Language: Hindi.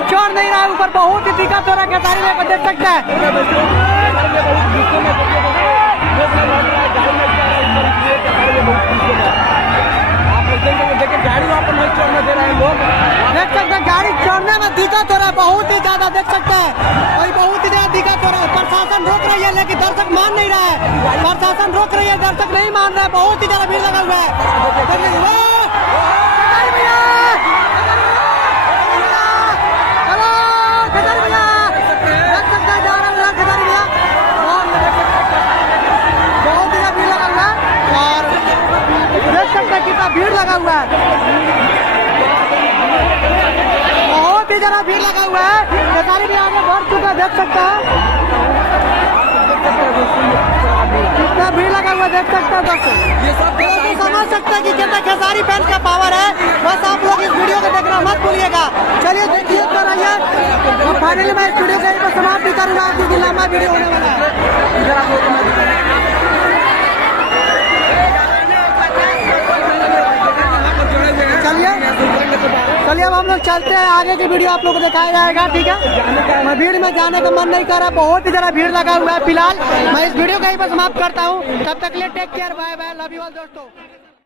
खेसारी चढ़ नहीं रहा है ऊपर, बहुत ही दिक्कत हो रहा है खेसारी में, देख सकते हैं। गाड़ी वहाँ पर नहीं चढ़ने दे रहे हैं लोग, देख सकते हैं गाड़ी चढ़ने में दिक्कत हो रहा है, बहुत ही ज्यादा देख सकते हैं, वही बहुत ही ज्यादा दिक्कत हो रहा है। प्रशासन रोक रही है लेकिन दर्शक मान नहीं रहा है, प्रशासन रोक रही है, दर्शक नहीं मान रहा है, बहुत ही ज्यादा भीड़ लगा हुआ है। कितना भीड़ लगा हुआ है, बहुत ही ज्यादा भीड़ लगा हुआ है, खेसारी भी आगे बढ़ चुका देख सकता है, कितना भीड़ लगा हुआ देख सकते हैं दोस्तों। ये सब समझ सकते हैं कि कितना खेसारी फैंस का पावर है। बस आप लोग इस वीडियो को देखना मत भूलिएगा। चलिए देखिए कर रही है, और फाइनली मैं इस वीडियो को यहीं पर समाप्त भी करूंगा क्योंकि लंबा वीडियो होने वाला है। चलिए अब हम लोग चलते हैं, आगे की वीडियो आप लोग को दिखाया जाएगा, ठीक है। मैं भीड़ में जाने का मन नहीं कर रहा, बहुत ही ज्यादा भीड़ लगा हुआ है। फिलहाल मैं इस वीडियो को यहीं पर समाप्त करता हूँ, तब तक के लिए take care, bye bye, love you all दोस्तों।